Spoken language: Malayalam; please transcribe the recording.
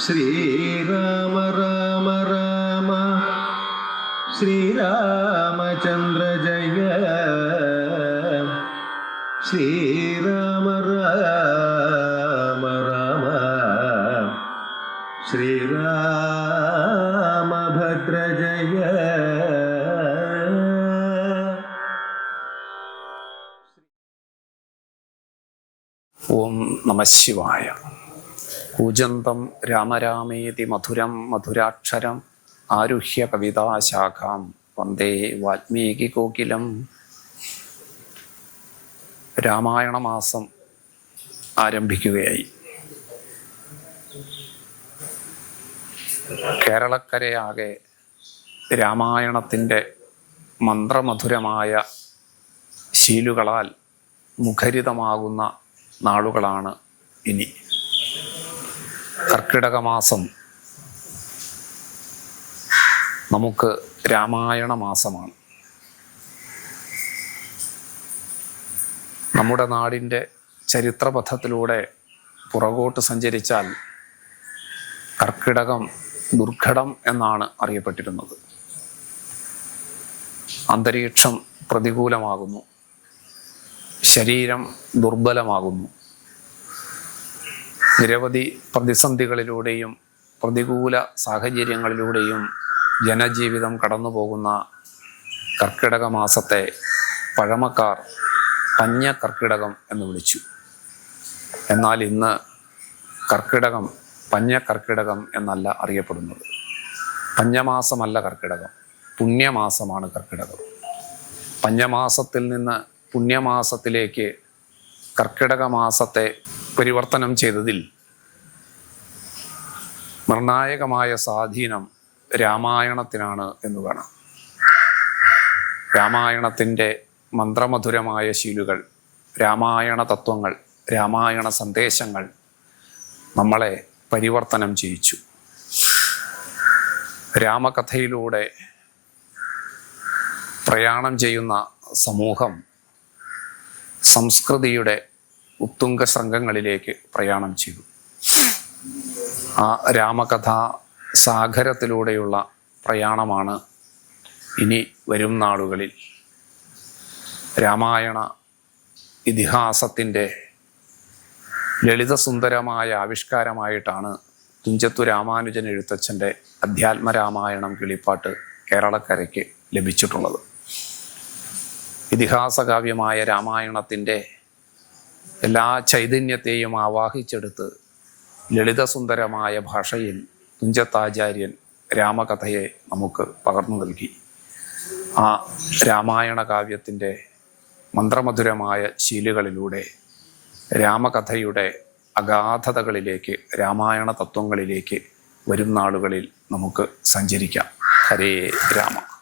ശ്രീരാമ രാമ രാമ. ശ്രീരാമചന്ദ്ര ജയ. ശ്രീരാമ രാമ രാമ. ശ്രീരാമഭദ്ര ജയ. ഓം നമ ശിവായ. കൂജന്തം രാമരാമേതി മധുരം മധുരാക്ഷരം ആരുഹ്യ കവിതാശാഖാം. വന്ദേ വാൽമീകി കോകിലം. രാമായണ മാസം ആരംഭിക്കുകയായി കേരളക്കരയാകെ രാമായണത്തിന്റെ മന്ത്രമധുരമായ ശീലുകളാൽ മുഖരിതമാകുന്ന നാളുകളാണ് ഇനി. കർക്കിടക മാസം നമുക്ക് രാമായണ മാസമാണ് നമ്മുടെ നാടിന്റെ ചരിത്രപഥത്തിലൂടെ പുറകോട്ട് സഞ്ചരിച്ചാൽ കർക്കിടകം ദുർഘടം എന്നാണ് അറിയപ്പെട്ടിരുന്നത്. അന്തരീക്ഷം പ്രതികൂലമാകുന്നു. ശരീരം ദുർബലമാകുന്നു. നിരവധി പ്രതിസന്ധികളിലൂടെയും പ്രതികൂല സാഹചര്യങ്ങളിലൂടെയും ജനജീവിതം കടന്നു പോകുന്ന കർക്കിടക മാസത്തെ പഴമക്കാർ പഞ്ഞ കർക്കിടകം എന്ന് വിളിച്ചു. എന്നാൽ ഇന്ന് കർക്കിടകം പഞ്ഞ കർക്കിടകം എന്നല്ല അറിയപ്പെടുന്നത്. പഞ്ഞമാസമല്ല കർക്കിടകം പുണ്യമാസമാണ് കർക്കിടകം. പഞ്ഞമാസത്തിൽ നിന്ന് പുണ്യമാസത്തിലേക്ക് കർക്കിടക മാസത്തെ പരിവർത്തനം ചെയ്തതിൽ നിർണായകമായ സ്വാധീനം രാമായണത്തിനാണ് എന്ന് കാണാം. രാമായണത്തിന്റെ മന്ത്രമധുരമായ ശീലുകൾ രാമായണ തത്വങ്ങൾ രാമായണ സന്ദേശങ്ങൾ നമ്മളെ പരിവർത്തനം ചെയ്യിച്ചു. രാമകഥയിലൂടെ പ്രയാണം ചെയ്യുന്ന സമൂഹം സംസ്കൃതിയുടെ ഉത്തുംഗ സംഘങ്ങളിലേക്ക് പ്രയാണം ചെയ്തു. ആ രാമകഥ സാഗരത്തിലൂടെയുള്ള പ്രയാണമാണ് ഇനി വരും നാളുകളിൽ. രാമായണ ഇതിഹാസത്തിന്റെ ലളിതസുന്ദരമായ ആവിഷ്കാരമായിട്ടാണ് തുഞ്ചത്തു രാമാനുജൻ എഴുത്തച്ഛന്റെ അധ്യാത്മരാമായണം കിളിപ്പാട്ട് കേരളക്കരയ്ക്ക് ലഭിച്ചിട്ടുള്ളത്. ഇതിഹാസകാവ്യമായ രാമായണത്തിന്റെ എല്ലാ ചൈതന്യത്തെയും ആവാഹിച്ചെടുത്ത് ലളിതസുന്ദരമായ ഭാഷയിൽ തുഞ്ചത്താചാര്യൻ രാമകഥയെ നമുക്ക് പകർന്നു നൽകി. ആ രാമായണ കാവ്യത്തിന്റെ മന്ത്രമധുരമായ ശീലുകളിലൂടെ രാമകഥയുടെ അഗാധതകളിലേക്ക് രാമായണ തത്വങ്ങളിലേക്ക് വരും നാളുകളിൽ നമുക്ക് സഞ്ചരിക്കാം. ഹരേ രാമ.